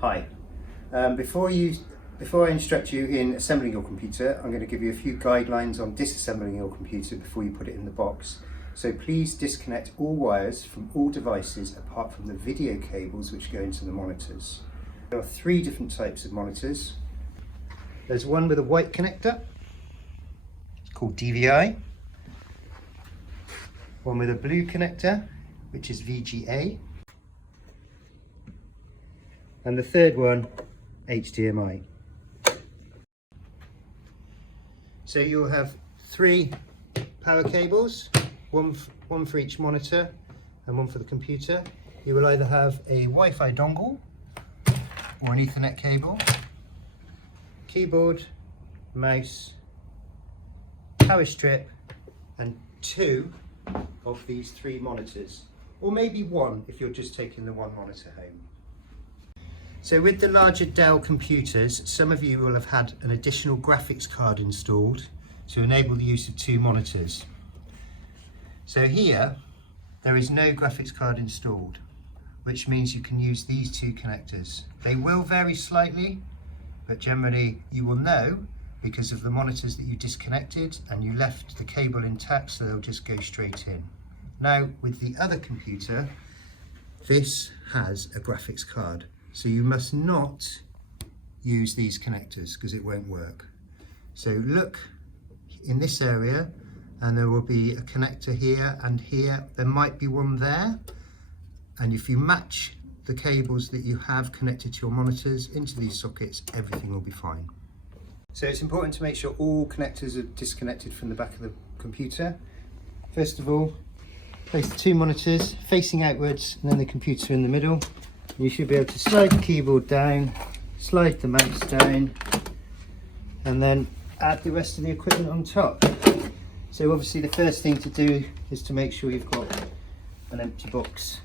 Hi. Before I instruct you in assembling your computer, I'm going to give you a few guidelines on disassembling your computer before you put it in the box. So please disconnect all wires from all devices apart from the video cables which go into the monitors. There are three different types of monitors. There's one with a white connector, it's called DVI. One with a blue connector, which is VGA. And the third one, HDMI. So you'll have three power cables, one for each monitor and one for the computer. You will either have a Wi-Fi dongle or an Ethernet cable, keyboard, mouse, power strip, and two of these three monitors, or maybe one if you're just taking the one monitor home. So with the larger Dell computers, some of you will have had an additional graphics card installed to enable the use of two monitors. So here, there is no graphics card installed, which means you can use these two connectors. They will vary slightly, but generally you will know because of the monitors that you disconnected and you left the cable intact, so they'll just go straight in. Now with the other computer, this has a graphics card. So you must not use these connectors because it won't work. So look in this area and there will be a connector here and here. There might be one there. And if you match the cables that you have connected to your monitors into these sockets, everything will be fine. So it's important to make sure all connectors are disconnected from the back of the computer. First of all, place the two monitors facing outwards and then the computer in the middle. You should be able to slide the keyboard down, slide the mouse down, and then add the rest of the equipment on top. So obviously the first thing to do is to make sure you've got an empty box